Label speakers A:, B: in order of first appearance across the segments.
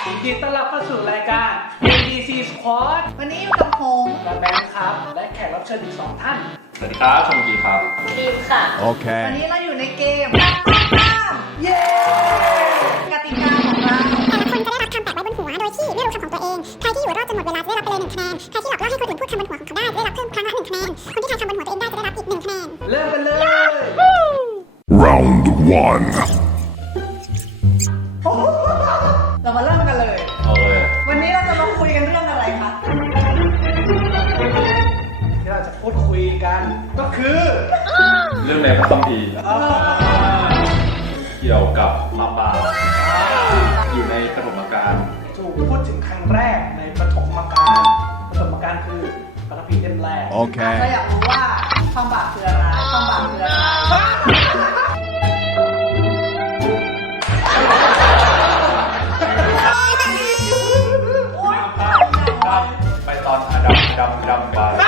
A: ยินดีต้อนรับเข้าสู่รายการ ADC Squad
B: วันนี้อยู่กับหง
A: และแบงค์ครับ และแขกรับเชิญอีก2ท่าน
C: สวัสดีครับชมกีครับ
D: ดีมค่ะ
B: วัน
E: Okay.
B: นี้เราอยู่ในเกมตั้งข้ามเย้กติกาของเรา
F: แต่ละคนจะได้รับคำแปะไว้บนหัว โดยที่ไม่รู้คำของตัวเอง ใครที่อยู่รอดจนหมดเวลาจะได้รับไปเลย1คะแนน ใครที่หลอกล่อให้คนอื่นพูดคำบนหัวของเขาได้จะได้รับเพิ่มครั้งละ1คะแนน คนที่ทายคำบนหัวตัวเองได้จะได้รับอีก1คะแนน
A: เริ่มกันเลย
E: Round one.
B: เรามาเริ่มกันเลย
C: โอเค
B: วันนี้เราจะมาคุยกันเรื่องอะไรคะ
A: ที่เราจะพูดคุยกันก็คือ
C: เรื่องในพระคัมภีร์เกี่ยวกับมาบาอยู่ในปฐมกาล
A: ถูกพูดถึงครั้งแรกในปฐมกาลปฐมกาลคือพระคัมภีร์เล่มแรก
B: เรา
E: Okay.
B: อยากรู้ว่าความบาปคืออะไรความบาปคืออะไร
C: ไปตอนอดัมบา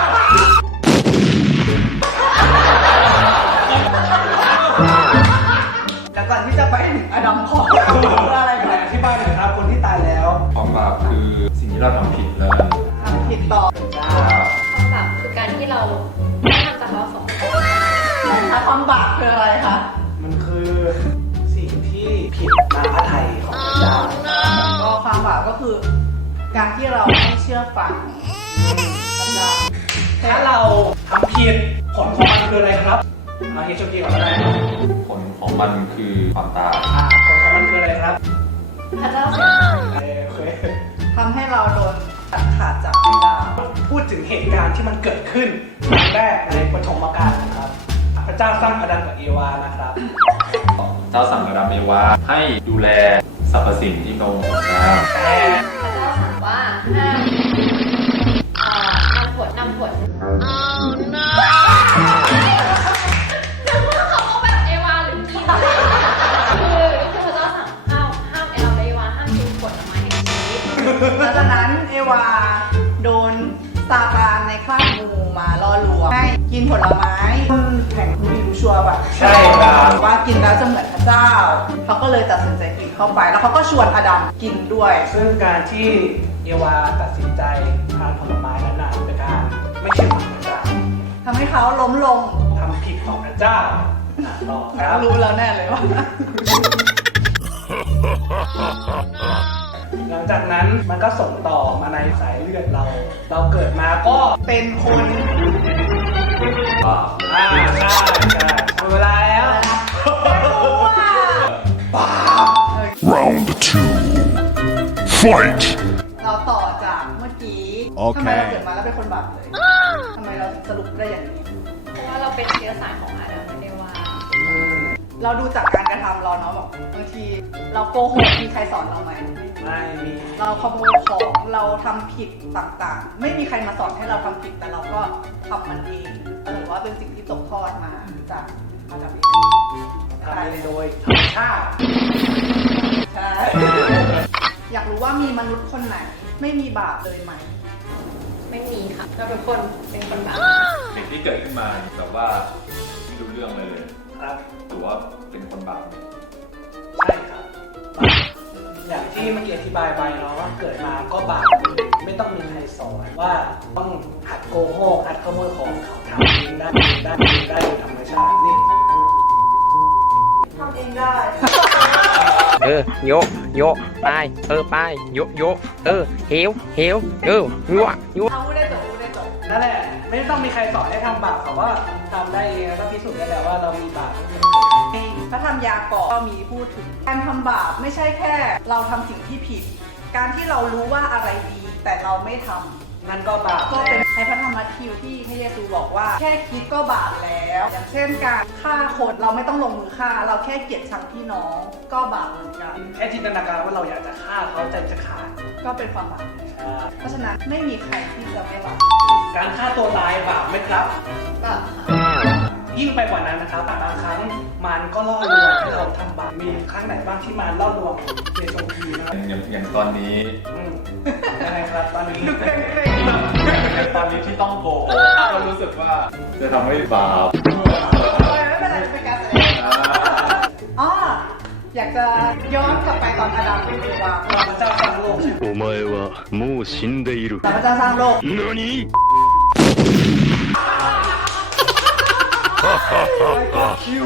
B: แต่ก่อนที่จะไปถึงอดัมพอคืออะไร
A: แต่
B: กัน
A: อธิบายหน่อยครับคนที่ตายแล้ว
C: ความบาปคือสิ่งที่เราทำผิดแล้ว
B: ทำผิดต่อ
D: ความบาปคือการที่เราไม่ทำตามเราสองคน
B: ความบาปคืออะไรคะ
A: มันคือสิ่งที่ผิดตามพระทัยของพระเจ้า
B: ก็ความบาปก็คือ การที่เราไม่เชื่อฟังพระเจ้า
A: ถ้าเราทำผิดผลของมันคืออะไรครับเอาเฮชกีก่อนก็ได้ครับ
C: ผลของมันคือความตาย
A: ผลของมันคืออะไรครับ
D: พระเจ้าเสีย
A: โอเค
B: ทำให้เราโดนตัดขาดจากพระเจ้า
A: พูดถึงเหตุการณ์ที่มันเกิดขึ้นครั้งแรกในปฐมกาลนะครับ พระเจ้าสร้างอาดัมกับเอวานะครับ
C: เจ้าสั่งอดัมเอวาให้ดูแลสรรพสิ่งที่พระองค์สร้าง
A: แต่
D: พระเจ้าสั่งว่าห้ามนำผลจะพูดคำว่าแบบเอวาหรือกินอะไรคือพระเจ้าสั่งห้ามเอวาห้ามกินผลไม้แห่งชีวิต
B: หลังจากนั้นเอวาโดนซาตานในคราบงูมาล่อลวงให้กินผลไม้แห่งรู้ดีรู้ชัวร์แบบ
A: ใช่ครับ
B: ว่ากินแล้วจะเหมือนพระเจ้า เขาก็เลยตัดสินใจกินเข้าไป แล้วเขาก็ชวนอดัมกินด้วย
A: ซึ่งการที่เอวาตัดสินใจทานผลไม้นั้นนะเป็นการไม่เชื่อฟังพระเจ้า
B: ทำให้เขาล้มลง
A: ทำผิดต่อพระเจ้าต่อครับ
B: รู้แล้วแน่เลยว่า
A: หลังจากนั้นมันก็ส่งต่อมาในสายเลือดเรา เราเกิดมาก็
B: เป็นคน
C: บาป
A: ใช่หมดเวลาแล้ว
E: Round two. Fight.
B: เราต่อจากเมื่อกี้
E: โอเค
B: ทำไมเราเกิดมาแล้วเป็นคนบาปเลยทำไมเราถึงสรุปได้อย่างนี้
D: เพราะว่าเราเป็นเชื้อสายของอาดัมและเอวา
B: เราดูจากการกระทำเราเนาะแบบบางทีเราโกหกมีใครสอนเราไหม
A: ไม่มี
B: เราขโมยของเราทำผิดต่างๆ ไม่มีใครมาสอนให้เราทำผิดแต่เราก็ทำมันเองหรือว่าเป็นสิ่งที่ตกทอดมาจากอาดัมเอง
A: ทำเองโดยธรรมชาติ
B: ใช่ อยากรู้ว่ามีมนุษย์คนไหน ไม่มีบาปเลยไหม
D: ไม่มีค่ะเราทุกคนเป็นคนบาป
C: สิ่งที่เกิดขึ้นมาแบบว่าไม่รู้เรื่องเลย
A: ครับ
C: หรือว่าเป็นคนบาป
A: ใช่ครับ อย่างที่เมื่อกี้อธิบายไปเนาะว่าเกิดมาก็บาปไม่ต้องมีใครสอนว่าต้องหัดโกหกหัดขโมยของเขาทำเองได้โดยธรรมชาตินี่
B: ทำเองได้
G: โยโยไปไปโยโยเหวยัว
B: เอาพูดได้จบพูดได้จบ
A: นั่นแหละไม่ต้องมีใครสอนให้ทำบาปเขาว่าทำได้เองแล้วก็พิสูจน์ได้แล้วว่าเรามีบาป
B: พระธรรมยากอบก็มีพูดถึงการทำบาปไม่ใช่แค่เราทำสิ่งที่ผิด การที่เรารู้ว่าอะไรดีแต่เราไม่ทำ
A: นั่นก็บาป
B: ก็เป็นในพระธรรมมัทธิวที่พระเยซูบอกว่าแค่คิดก็บาปแล้ว อย่างเช่นการฆ่าคนเราไม่ต้องลงมือฆ่า เราแค่เกลียดชังพี่น้องก็บาปเหมือนกัน
A: แค่จินตนาการว่าเราอยากจะฆ่าเขาใจจะขาด
B: ก็เป็นความบาปเพราะฉะนั้นไม่มีใครที่จะไม่บาป
A: การฆ่าตัวตายบาปไหมครับ
D: บาปค่ะ
A: ยิ่งไปกว่านั้นนะครับบางครั้งมันก็ล่อลวงให้เราทำบาปมีครั้งไหนบ้างที่มันล่อลวงในชมพีนะครับ
C: อย่างตอนนี้
A: ยังไงครับตอนนี้
C: ตอนนี้ที่ต้องโกหกก็รู้สึกว่าจะทำให้บาป
B: ไม่เป็นไรเป็นการแสดงอ๋ออยากจะย้อนกลับไปตอนอาดัมกับเอวา
A: พระเจ้าสร้างโลกใช่ไหม
E: お前はもう死んでいる。
B: แต่พระเจ้าสร้างโลก
E: 何
A: คิว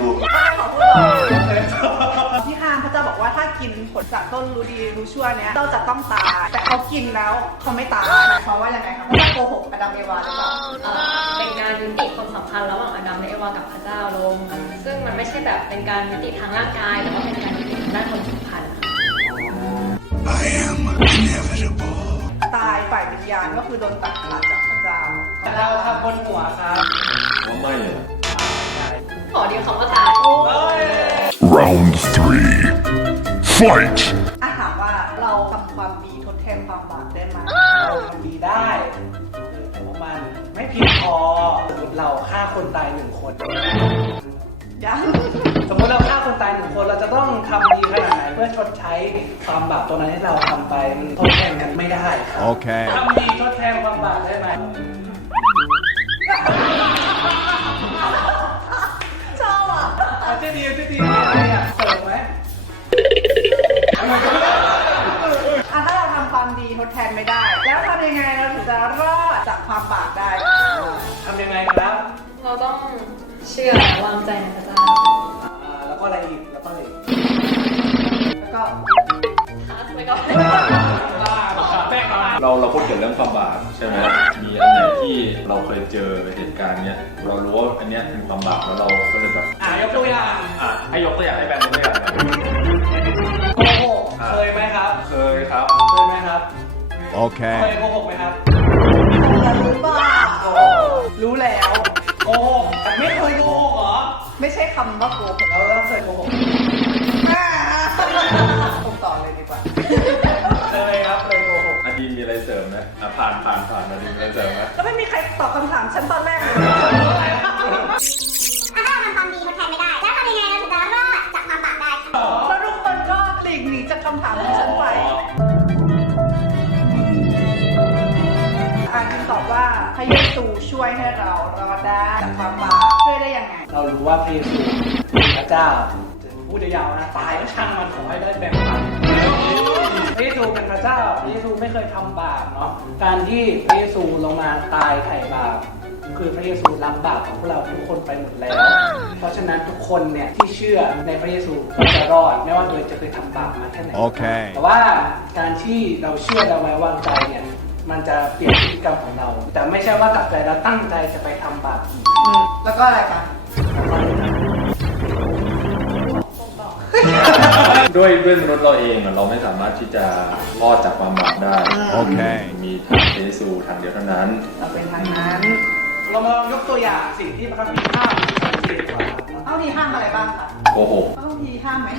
B: ที่ห้ามพระเจ้าบอกว่าถ้ากินผลจากต้นรู้ดีรู้ชั่วเนี้ยเราจะต้องตาย แต่เขากินแล้วเขาไม่ตายเพราะว่ายังไงคะพระเจ้าโกหกอาดัมเอวาหรือเปล่า
D: เป็นการยุติความสัมพันธ์ระหว่างอาดัมและเอวากับพระเจ้าลง ซึ่งมันไม่ใช่แบบเป็นการยุติทางร่างกายแต่ว่าเป็นการยุติทางด้านความสัมพันธ์
E: I am inevitable.
B: ตายฝ่ายวิญญาณก็คือโดนตัดขาดจากพระเจ้า
A: พระเจ้าทำบนหัวครับ
C: ว่าไม่เลย
D: ขอเดียวคำว่าตาย
E: Round 3. Fight!
B: ถ้าถามว่าเราทำความดีทดแทนความบาปได้ไหม
A: เราทำดีได้แต่ว่ามันไม่เพียงพอสมมติเราฆ่าคนตาย1 คน
B: ยัง
A: สมมติเราฆ่าคนตาย1 คนเราจะต้องทำดีขนาดไหนเพื่อชดใช้ความบาปตัวนั้นที่เราทำไปมันทดแทนกันไม่ได้ครับ
E: Okay.
A: ทำดีทดแทนความบาปได้ไหม
B: ชอบอ่ะ
A: เจ๊ดีอะไรอ่ะเสริมไหม
B: ถ้าเราทำความดีทดแทนไม่ได้ แล้วทำยังไงเราถึงจะรอดจากความบาปได้
A: ทำยังไงครับ
D: เราต้องเชื่อและวางใจในพระเจ้า
A: แล้วก็อะไรอีกแล้วก็อะไรอีก
B: แล้วก็
D: ไปก่อน
A: แป้งมา
C: เราพูดเกี่ยวเรื่องความบาปใช่ไหมมีอันไหนที่เราเคยเจอเหตุการณ์เนี้ยเรารู้ว่าอันเนี้ยเป็นความบาปแล้วเราก็เลยแบบ
A: ยกตัวอย่าง
C: ให้ยกตัวอย่างให้แบนยกตัวอย่างหน่อย
A: โกหกเคยไหมครับ
C: เคยครับ
A: เคยไหมครับ เค
E: Okay.
A: ยโกหกไหมครับ
B: รู้บ้ารู้แล้ว
A: โกหกไม่เคยโกหกเหรอ
B: ไม่ใช่คำว่าโกหก
A: เราเคยโกหก
B: ผมต่อเลยดีกว่า
A: เคยครับเคยโกหก
C: อดีมมีอะไรเสริมไหมผ่านอดีมมีอะไรเสริมไหม
B: แล้วไม่มีใครตอบคำถามฉันตอนแรกเลย
F: ถ้าเราทำความดีทดแทนไม่ได้ แล้วทำยังไงเราถึงจะรอดจากความบาปได้คะ
B: แล้วทุกคนก็หลีกหนีจากคำถามของฉันไปคิมตอบว่าพระเยซูช่วยให้เรารอดได้จากความบาปช่วยได้ยังไง
A: เรารู้ว่าพระเยซูเป็นพระเจ้าจะพูดยาวๆนะตายก็ช่างมันขอให้ได้แบ่งปันพระเยซูเป็นพระเจ้าพระเยซูไม่เคยทำบาปเนาะการที่พระเยซูลงมาตายไถ่บาปคือพระเยซูรับบาปของพวกเราทุกคนไปหมดแล้ว เพราะฉะนั้นทุกคนเนี่ยที่เชื่อในพระเยซูก็จะรอดไม่ว่าตัวเองจะเคยทำบาปมาแค่ไหน
E: โอเค
A: แต่ว่าการที่เราเชื่อเราไว้วางใจเนี่ยมันจะเปลี่ยนพฤติกรรมของเรา แต่ไม่ใช่ว่ากลับใจแล้วตั้งใจจะไปทำบาปอีก
B: แล้วก็อะไรคะ
C: ด้วยมนุษย์เราเองเราไม่สามารถที่จะรอดจากความบาปได้
E: โอเค
C: มีทางพระเยซูทางเดียวเท่านั้น
B: เราเป็นทางนั้น
A: เรามาลองยกตัวอย่างสิ่งที่พระคัมภีร์ห้ามชัดเจนกว่าครับ
B: เอาทีห้ามอะไรบ้างคะ
C: โกหก
B: เอาทีห้ามไหม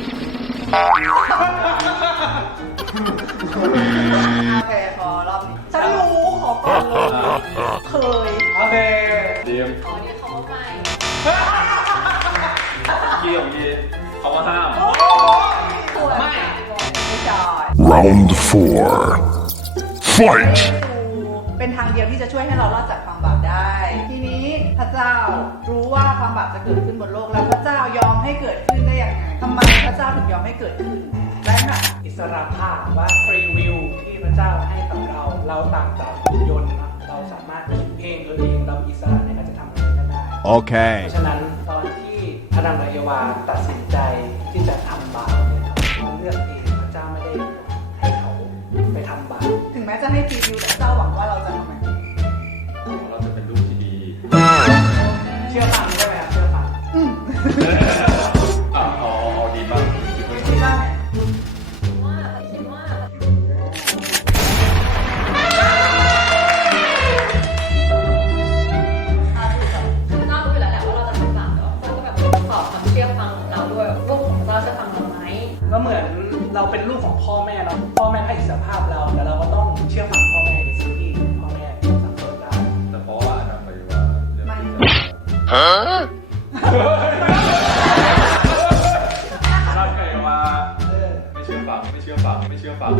B: โอเคพอรอบนี้ฉันรู้ขอก่อนเลยเคย
A: โอเค
C: ดีม
D: ขอเดียวคำว่าไม่
C: กี้ของกี้เขามาห้าม
B: ไม่ไม่จอย
E: Round 4. Fight!
B: เป็นทางเดียวที่จะช่วยให้เรารอดจากความบาปได้ ทีนี้พระเจ้ารู้ว่าความบาปจะเกิดขึ้นบนโลกแล้วพระเจ้ายอมให้เกิดขึ้นได้อย่างไรทำไมพระเจ้าถึงยอมให้เกิดขึ้น และน่ะ
A: อิสรภาพว่าฟรีวิลที่พระเจ้าให้กับเราต่างจากหุ่นยนต์นะเราสามารถคิดเองเราอิสระในการจะทำอะไรก็ได้ เพ
E: Okay.
A: ราะฉะนั้นตอนที่อาดัมกับเอวาตัดสินใจที่จะทำบาปเนี่ยครับเขาเลือกเองพระเจ้าไม่ได้ให้เขาไปทำบาป
B: ถึงแม้จะให้ฟรีวิวแต่พระเจ้าหวังว่าเราจะทำไม
C: เราจะเป็นลูกที่ดี
A: เชื่อฟังได้ไหมครับเชื่อฟัง
C: เอาดีบ้าง
B: คิดว่าไง
D: คิดว่าพระเจ้ารู้อยู่แล้วแหละว่าเราจะทำบาปแต่ว่าพระเจ้าก็แบบสอบความเชื่อฟังของเราด้วยลูกของพระเจ้าเชื่อฟังเราไหม
A: ก็เหมือนเราเป็นลูกของพ่อแม่เนาะพ่อแม่ให้อิสรภาพเราแต่เราก็ต้องเชื่อฟังพ่อแม่ในสิ่งที่พ่อแม่สั่งสอนเรา
C: แต่เพราะว่าอาดัมไปว่าเรื่องที่
E: Huh?
C: เราเคยว่า
A: เออ
C: ไม่เชื่อฟัง ไม่เชื่อฟัง ไม่เชื่อฟัง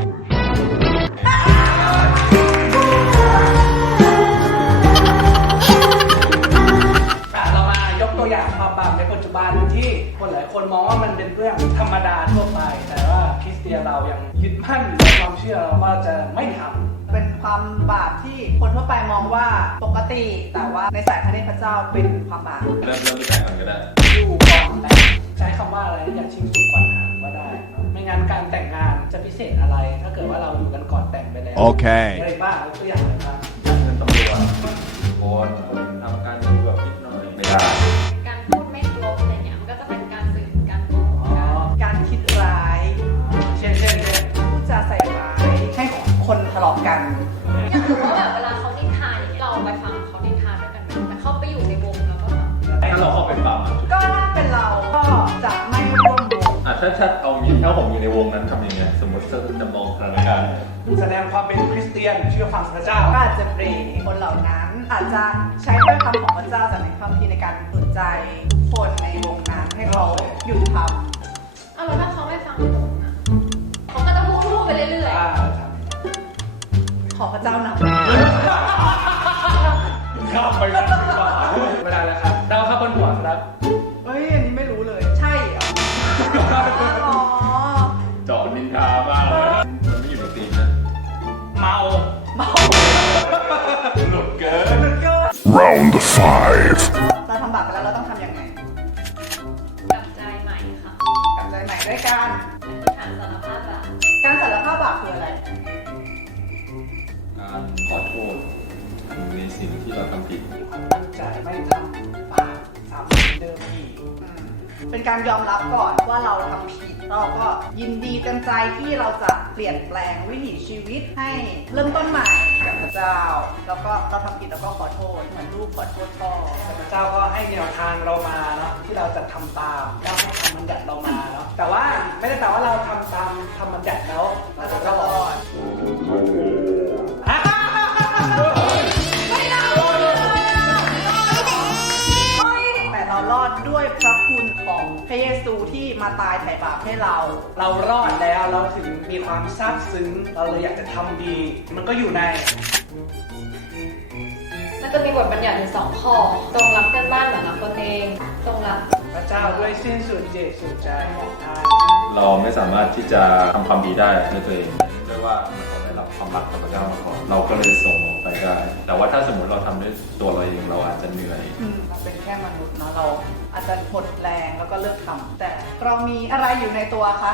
A: เรามายกตัวอย่างความบาปในปัจจุบันที่คนหลายคนมองว่ามันเป็นเรื่องธรรมดาทั่วไป แต่ว่าคริสเตียนเรายังยึดมั่นในความเชื่อเราว่าจะไม่ทำ
B: เป็นความบาปที่คนทั่วไปมองว่าปกติ แต่ว่าในสายพระเนตรพระเจ้าเป็นความบาป
C: เริ่มด้วยกันก่อนก็ได้
A: อยู่ก่อนแต่งใช้คำว่าอะไรอย่าชิงสุกก่อนหางก็ได้เนอะไม่งั้นการแต่งงานจะพิเศษอะไร ถ้าเกิดว่าเราอยู่กันก่อนแต่งไปแล้ว
E: Okay.
A: อะไรบ้างตัวอย่างอะไรบ้าง
C: เงินตำรวจคนทำการดูแบบนิดหน่อยไม่ได้
D: การพูดไม่ครบอะไรเงี้ยมันก็จะเป็นการสื่อการโกหก
A: อ๋อ
B: การคิดร้าย
A: เช่น
B: พูดจาใส่ร้ายให้คนทะเลาะกัน
D: อย่างสมมติว่าแบบเวลาเขานินทาอย่างเงี้ยเราไปฟังเขานินทาด้วยกันไหมแต่เขาไปอยู่ในวงแล้วก็แบบ
C: ถ้าเราเข้าเป็นปั๊มอ่ะ
B: ก็ถ้าเป็นเราก็จะไม่ร่วมวง
C: ถ้าเอางี้ถ้าผมอยู่ในวงนั้นทำยังไงสมมติจะมองสถานการณ์
A: แสดงความเป็นคริสเตียนเชื่อฟังพระเจ้า
B: ก็อาจจะเบรกคนเหล่านั้น อาจจะใช้ถ้อยคำของพระเจ้าจากในคำพีร์ในการหนุนใจทุกคนในวงนั้นให้เขาหยุดท
D: เอาแล้วถ้าเขาไม่ฟังผมอะเขาก็จะพูดไปเรื่อย
B: ำขอพระเจ้านำ
C: ข้ามไปกันดีกว่า
A: เวลาแล้วครับดาวครับบนหัวครับ
B: เฮ้ยอันนี้ไม่รู้เลย ใช่เหรออ๋อ
C: เจาะนินทามากเลยมันไม่อยู่ในธีมนะ
A: เมา
B: เมา
C: หลุดเกิน
E: Round 5.
B: เราทำบาปไปแล้วเราต้องทำยังไง
D: ๆกับใจใหม่ค่ะ
B: กลับใจใหม่ด้วยการ
D: อธิษฐานสารภาพบาป
B: การสารภาพบาปคืออะไร
C: การขอโทษในสิ่งที่เราทำผิด
A: ตั้งใจไม่ทำบาปซ้ำเหมือนเดิมอีก
B: เป็นการยอมรับก่อนว่าเราทำผิดเราก็ยินดีเต็มใจที่เราจะเปลี่ยนแปลงวิถีชีวิตให้เริ่มต้นใหม่กับพระเจ้า แล้วก็เราทำผิดแล้วก็ขอโทษเหมือนลูกขอโทษพ่อ
A: แต่พระเจ้าก็ให้แนวทางเรามาเนาะที่เราจะทำตามเจ้าให้คำบัญญัติเรามาเนาะแต่ว่าไม่ได้แปลว่าเราทำตามคำบัญญัติแล้วเรา
B: เรา
A: จะ
B: จะ
A: ร
B: ร
A: อ
B: อ
A: ด
B: ด
A: อ่ะ
B: แต่เรารอดด้วยพระคุณของพระเยซูที่มาตายไถ่บาปให้เรา
A: เรารอดแล้วเราถึงมีความซาบซึ้งเราเลยอยากจะทำดี มันก็อยู่ใน
D: มันจะมีบทบัญญัติอยู่2 ข้อจงรักเพื่อนบ้านเหมือนรักตนเองจงรัก
A: พระเจ้าด้วยสิ้นสุดเจตสุดใจของท่าน
C: เราไม่สามารถที่จะทำความดีได้ด้วยตัวเองด้วยว่าเราได้รับความรักจากพระเจ้ามาก่อนเราก็เลยส่งออกไปได้ แต่ว่าถ้าสมมติเราทำด้วยตัวเราเองเราอาจจะเหนื่อย
B: เราเป็นแค่มนุษย์เนาะเราอาจจะหมดแรงแล้วก็เลิกทำแต่เรามีอะไรอยู่ในตัวคะ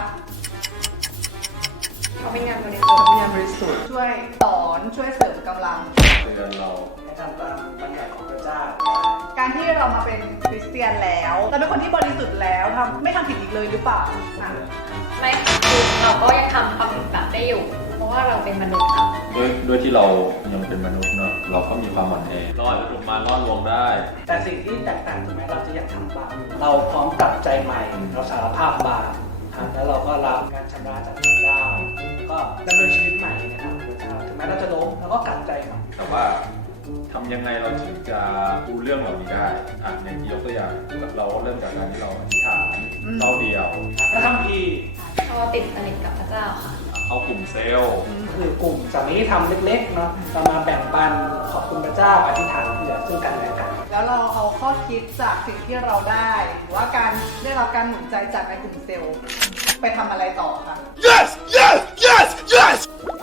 D: เขาเป็นงานบริ
B: พ
D: สุทธิ์
B: ระวิญญาณบริสุทธิ์ช่วยสอนช่วยเสริมกำลัง
C: เตือนเรา
A: ให้ทำตามบัญญัติของพระเจ้า
B: การที่เรามาเป็นคริสเตียนแล้วเราเป็นคนที่บริสุทธิ์แล้วไม่ทำผิดอีกเลยหรือเปล่าอ่ะ
D: ไม่ค่ะคือเราก็ยังทำความผิดแบบได้อยู่ เพราะว่าเราเป็นมนุษย์ค่ะ
C: ด้วยที่เรายังเป็นมนุษย์เนอะเราก็มีความอ่อนแอรอดถูกมารอดลงได้
A: แต่สิ่งที่แตกต่างถึงแม้เราจะอยากทำบาปเราพร้อมกลับใจใหม่ เราสารภาพบาปครับแล้วเราก็รับการชำระจากพระเจ้า ก็ดำเนินชีวิตใหม่ในนามพระเจ้าถึงแม้เราจะล้มเราก็กลับใจใหม่
C: แต่ว่าทำยังไงเราถึงจะรู้เรื่องเหล่านี้ได้อย่างที่ยกตัวอย่างเราเริ่มจากการที่เราอธิษฐานเต้าเดียว
A: พระคัมภีร์
D: เราติดสนิทกับพระเจ้าค่ะ
C: เข้ากลุ่มเซลล์
A: คือกลุ่มสามีทำเล็กๆเนาะเรามาแบ่งปันขอบคุณพระเจ้าอธิษฐานเผื่อซึ่งกันและกัน
B: แล้วเราเอาข้อคิดจากสิ่งที่เราได้หรือว่าการได้รับการหนุนใจจากในกลุ่มเซลล์ไปทำอะไรต่อคะ
E: Yes! Yes! Yes! Yes!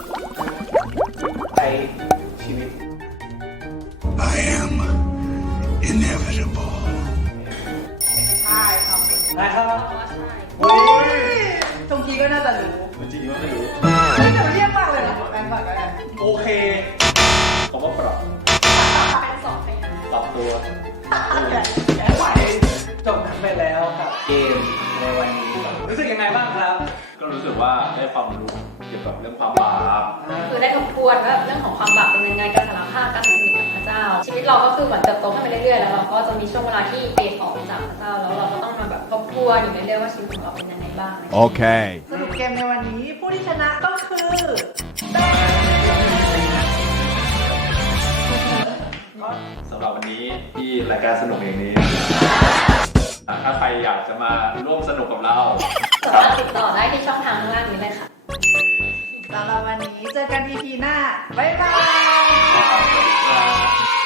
A: ในชีวิต
E: I am inevitable.
B: ใช่ครับ
A: นะครับ
D: เพราะว่าใช่
B: อุ้ยชงคีก็น่าจะรู้
C: จริงๆว่าไม่รู้
B: ไม่แต่มันเรียกมากเลยนะกันฝากกัน
A: โอเค
C: คำว่าปรับ
D: เป็น2 พยางค์
C: ปรับตัว
A: แก้ไขจบกันไปแล้วกับเกมในวันนี้รู้สึกยังไงบ้างครับ
C: ก็รู้สึกว่าได้ความรู้เกี่ยวกับเรื่องความบาป
D: คือได้ทบทวนว่าเรื่องของความบาปเป็นยังไงการสารภาพการสนิทกับพระเจ้า ชีวิตเราก็คือเหมือนเติบโตขึ้นไปเรื่อยๆแล้วเราก็จะมีช่วงเวลาที่เปลี่ยนออกจากพระเจ้าแล้วเราก็ต้องมาแบบทบทวนอยู่เรื่อยๆว่าชีวิตของเราเป็นยังไงบ้าง
E: Okay.
B: สรุปเกมในวันนี้ผู้ที่ชนะก็คือ
C: สำหรับวันนี้ที่รายการสนุกอย่างนี้ ถ้าใครอยากจะมาร่วมสนุกกับเรา
D: สามารถติดต่อได้ที่ช่องทางข้างล่างนี้เลยค่ะ
B: สำหรับวันนี้เจอกัน EP หน้า บ๊ายบาย
C: ครับ